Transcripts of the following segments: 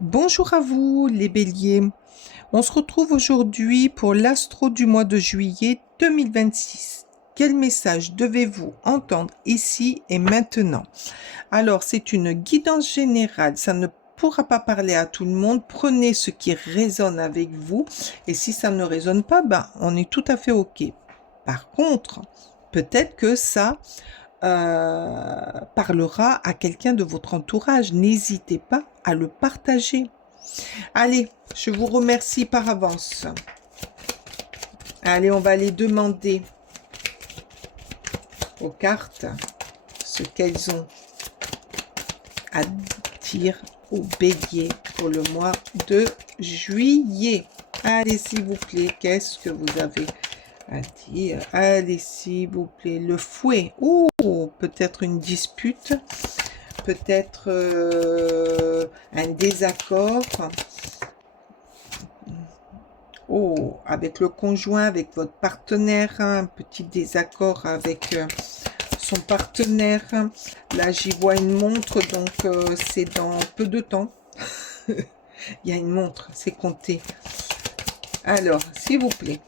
Bonjour à vous les béliers. On se retrouve aujourd'hui pour l'astro du mois de juillet 2026. Quel message devez-vous entendre ici et maintenant? Alors, c'est une guidance générale, ça ne pourra pas parler à tout le monde. Prenez ce qui résonne avec vous et si ça ne résonne pas, ben, on est tout à fait OK. Par contre, peut-être que ça parlera à quelqu'un de votre entourage. N'hésitez pas à le partager. Allez, je vous remercie par avance. Allez, on va aller demander aux cartes ce qu'elles ont à dire au bélier pour le mois de juillet. Allez, s'il vous plaît, qu'est-ce que vous avez à dire? Allez, s'il vous plaît, le fouet. Oh, peut-être une dispute, peut-être un désaccord. Oh, avec le conjoint, avec votre partenaire, hein, un petit désaccord avec son partenaire. Là, j'y vois une montre, donc c'est dans peu de temps. Il y a une montre, c'est compté. Alors, s'il vous plaît,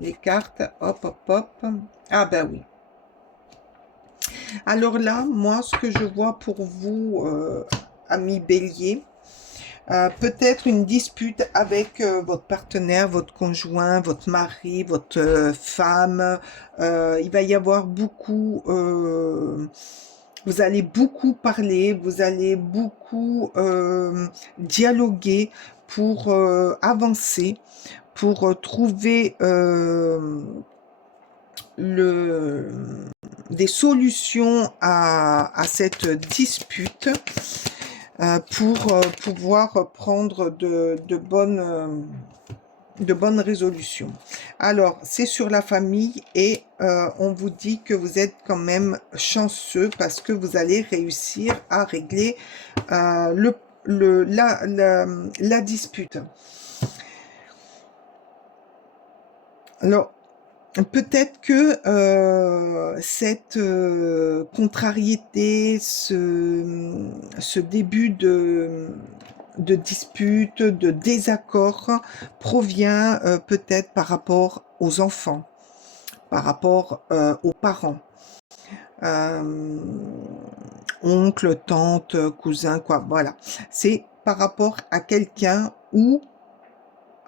les cartes, hop, hop, hop. Ah ben oui. Alors là, moi, ce que je vois pour vous, amis bélier, peut-être une dispute avec votre partenaire, votre conjoint, votre mari, votre femme. Il va y avoir beaucoup... vous allez beaucoup parler, vous allez beaucoup dialoguer pour avancer, pour trouver des solutions à cette dispute. Pour pouvoir prendre de bonnes résolutions. Alors, c'est sur la famille et on vous dit que vous êtes quand même chanceux parce que vous allez réussir à régler la dispute. Alors, peut-être que cette contrariété, ce début de dispute, de désaccord provient peut-être par rapport aux enfants, par rapport aux parents, oncle, tante, cousin, quoi, voilà. C'est par rapport à quelqu'un ou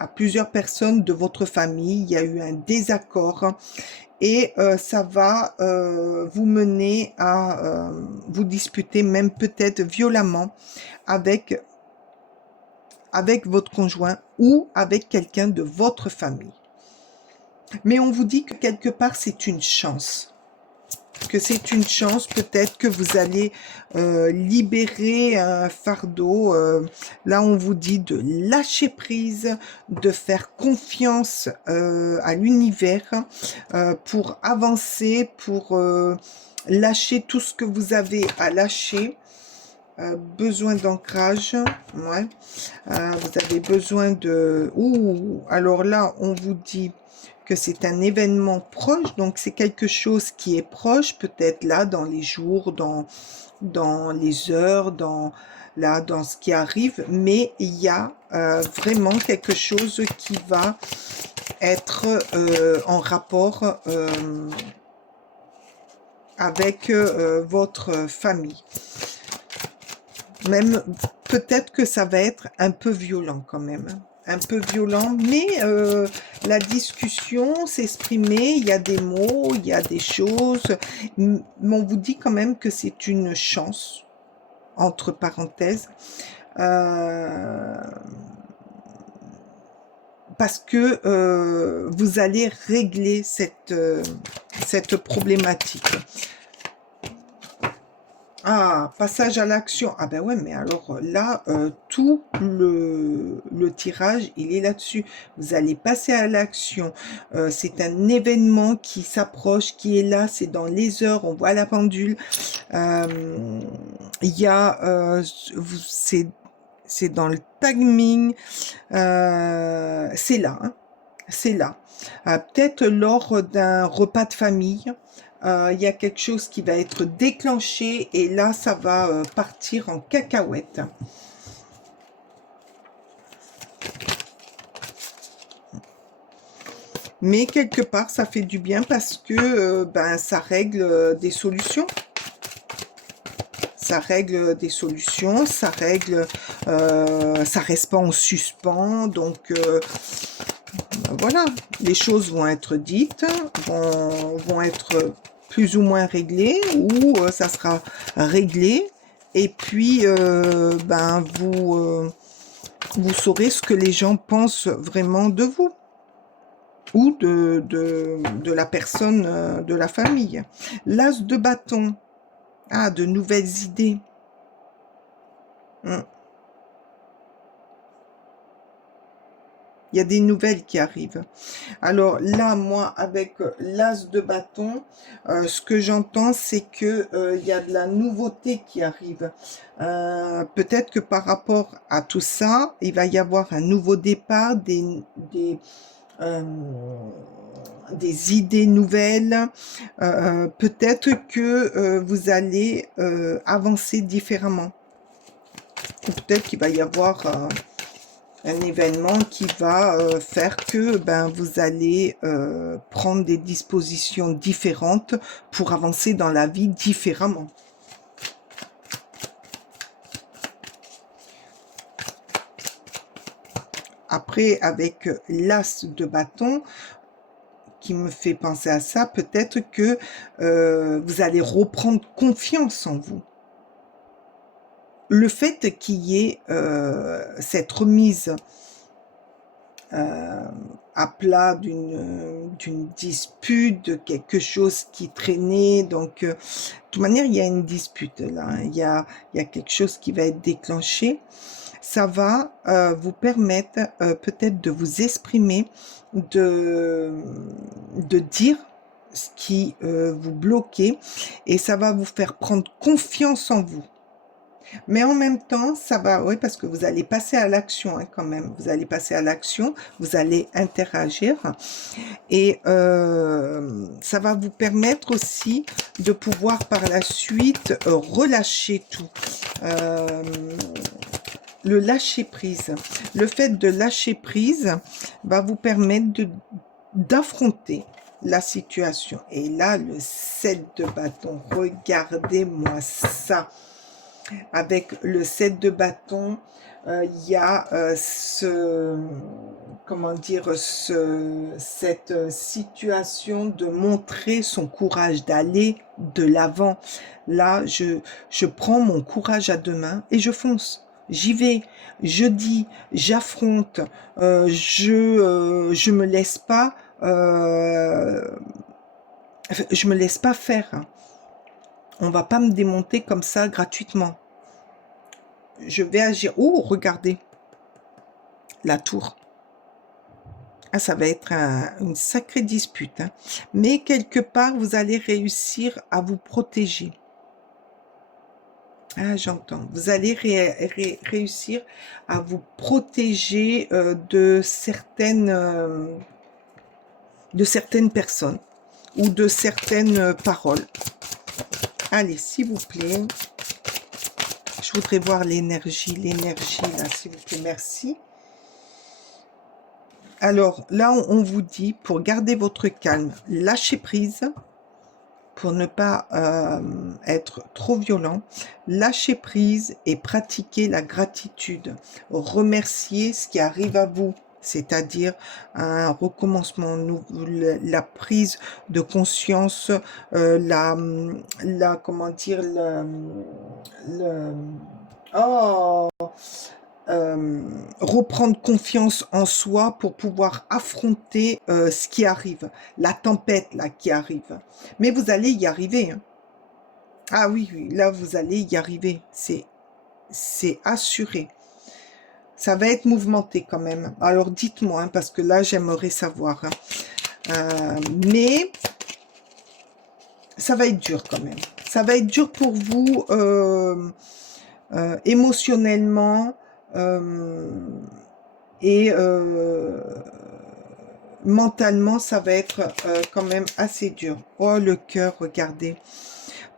à plusieurs personnes de votre famille, il y a eu un désaccord et ça va vous mener à vous disputer même peut-être violemment avec votre conjoint ou avec quelqu'un de votre famille. Mais on vous dit que quelque part c'est une chance. Que c'est une chance, peut-être que vous allez libérer un fardeau. Là, on vous dit de lâcher prise, de faire confiance à l'univers pour avancer, pour lâcher tout ce que vous avez à lâcher. Besoin d'ancrage, ouais. Vous avez besoin de... Ouh, alors là, on vous dit que c'est un événement proche, donc c'est quelque chose qui est proche, peut-être là, dans les jours, dans les heures, là, dans ce qui arrive, mais il y a vraiment quelque chose qui va être en rapport avec votre famille. Même peut-être que ça va être un peu violent quand même, un peu violent, mais la discussion, s'exprimer, il y a des mots, il y a des choses, mais on vous dit quand même que c'est une chance, entre parenthèses, parce que vous allez régler cette problématique. Ah, passage à l'action. Ah ben ouais, mais alors là, tout le tirage, il est là-dessus. Vous allez passer à l'action. C'est un événement qui s'approche, qui est là, c'est dans les heures, on voit la pendule. Il y a, c'est dans le timing, c'est là, hein, c'est là. Peut-être lors d'un repas de famille, il y a quelque chose qui va être déclenché et là, ça va partir en cacahuète. Mais quelque part, ça fait du bien parce que ben, ça règle des solutions. Ça règle des solutions, ça règle, ça reste pas en suspens. Donc, voilà, les choses vont être dites, vont être plus ou moins réglées, ou ça sera réglé. Et puis, ben, vous saurez ce que les gens pensent vraiment de vous ou de la personne de la famille. L'as de bâton. Ah, de nouvelles idées. Hmm. Il y a des nouvelles qui arrivent. Alors là, moi, avec l'as de bâton, ce que j'entends, c'est que il y a de la nouveauté qui arrive. Peut-être que par rapport à tout ça, il va y avoir un nouveau départ, euh, des idées nouvelles. Peut-être que vous allez avancer différemment. Ou peut-être qu'il va y avoir un événement qui va faire que ben, vous allez prendre des dispositions différentes pour avancer dans la vie différemment. Après, avec l'as de bâton, qui me fait penser à ça, peut-être que vous allez reprendre confiance en vous. Le fait qu'il y ait cette remise à plat d'une dispute, de quelque chose qui traînait. Donc, de toute manière, il y a une dispute là. Il y a quelque chose qui va être déclenché. Ça va vous permettre peut-être de vous exprimer, de dire ce qui vous bloquait, et ça va vous faire prendre confiance en vous. Mais en même temps, ça va, oui, parce que vous allez passer à l'action hein, quand même. Vous allez passer à l'action, vous allez interagir. Et ça va vous permettre aussi de pouvoir par la suite relâcher tout. Le lâcher prise. Le fait de lâcher prise va vous permettre d'affronter la situation. Et là, le 7 de bâton, regardez-moi ça. Avec le 7 de bâton, il y a comment dire, cette situation de montrer son courage, d'aller de l'avant. Là, je prends mon courage à deux mains et je fonce. J'y vais, je dis, j'affronte, je me laisse pas, je me laisse pas faire. On va pas me démonter comme ça gratuitement. Je vais agir. Oh, regardez, la tour. Ah, ça va être une sacrée dispute. Hein. Mais quelque part, vous allez réussir à vous protéger. Ah, j'entends. Vous allez réussir à vous protéger de certaines personnes ou de certaines paroles. Allez, s'il vous plaît. Je voudrais voir l'énergie, là, s'il vous plaît, merci. Alors, là, on vous dit, pour garder votre calme, lâchez prise, pour ne pas être trop violent, lâchez prise et pratiquez la gratitude. Remerciez ce qui arrive à vous, c'est-à-dire un recommencement, la prise de conscience, comment dire, reprendre confiance en soi pour pouvoir affronter ce qui arrive, la tempête là qui arrive. Mais vous allez y arriver. Hein. Ah oui, oui, là vous allez y arriver, c'est assuré. Ça va être mouvementé quand même. Alors dites-moi, hein, parce que là j'aimerais savoir. Hein. Mais ça va être dur quand même. Ça va être dur pour vous émotionnellement et mentalement, ça va être quand même assez dur. Oh, le cœur, regardez.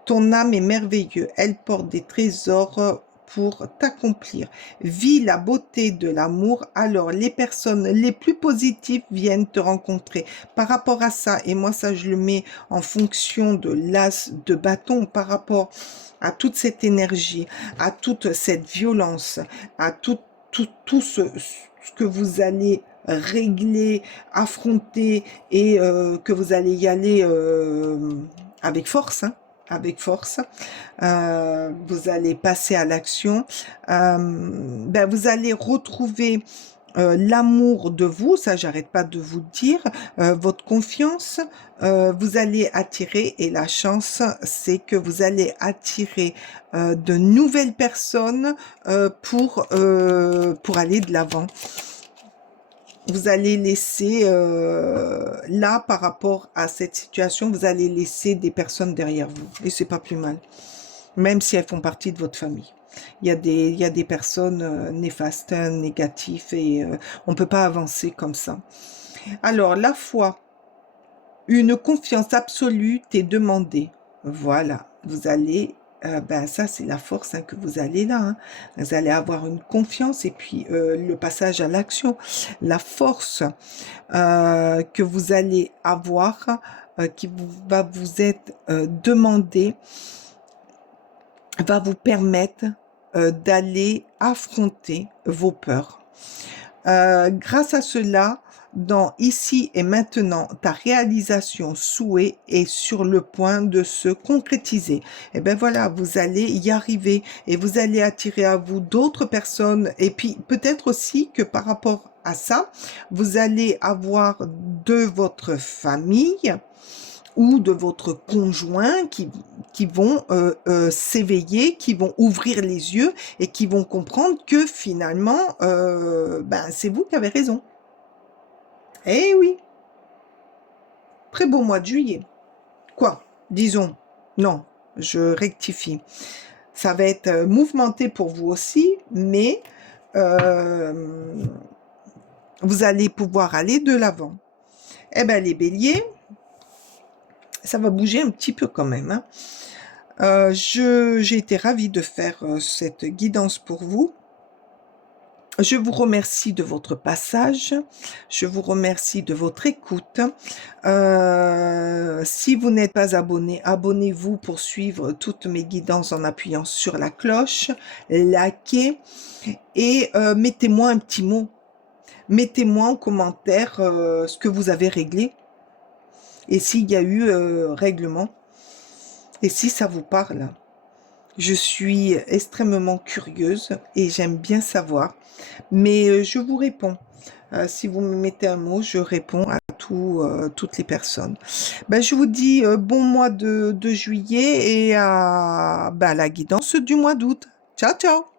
Ton âme est merveilleuse. Elle porte des trésors pour t'accomplir. Vis la beauté de l'amour, alors les personnes les plus positives viennent te rencontrer. Par rapport à ça, et moi ça je le mets en fonction de l'as de bâton, par rapport à toute cette énergie, à toute cette violence, à tout ce que vous allez régler, affronter et que vous allez y aller avec force, hein, avec force. Vous allez passer à l'action. Ben, vous allez retrouver l'amour de vous, ça j'arrête pas de vous dire, votre confiance, vous allez attirer, et la chance c'est que vous allez attirer de nouvelles personnes pour aller de l'avant. Vous allez laisser, là par rapport à cette situation, vous allez laisser des personnes derrière vous, et c'est pas plus mal, même si elles font partie de votre famille. Il y a des personnes néfastes, négatives, et on ne peut pas avancer comme ça. Alors, la foi, une confiance absolue t'est demandée. Voilà, vous allez, ben ça c'est la force hein, que vous allez là. Hein. Vous allez avoir une confiance et puis le passage à l'action. La force que vous allez avoir, qui va vous être demandée, va vous permettre d'aller affronter vos peurs. Grâce à cela, dans ici et maintenant, ta réalisation souhait est sur le point de se concrétiser. Et bien voilà, vous allez y arriver et vous allez attirer à vous d'autres personnes. Et puis peut-être aussi que par rapport à ça, vous allez avoir de votre famille ou de votre conjoint qui vont s'éveiller, qui vont ouvrir les yeux et qui vont comprendre que finalement, ben, c'est vous qui avez raison. Eh oui, très beau mois de juillet. Quoi? Disons, non, je rectifie. Ça va être mouvementé pour vous aussi, mais vous allez pouvoir aller de l'avant. Eh bien, les béliers, ça va bouger un petit peu quand même. Hein. J'ai été ravie de faire cette guidance pour vous. Je vous remercie de votre passage. Je vous remercie de votre écoute. Si vous n'êtes pas abonné, abonnez-vous pour suivre toutes mes guidances en appuyant sur la cloche. Likez et mettez-moi un petit mot. Mettez-moi en commentaire ce que vous avez réglé. Et s'il y a eu règlement, et si ça vous parle, je suis extrêmement curieuse et j'aime bien savoir, mais je vous réponds. Si vous me mettez un mot, je réponds à toutes les personnes. Ben, je vous dis bon mois de juillet et à la guidance du mois d'août. Ciao, ciao!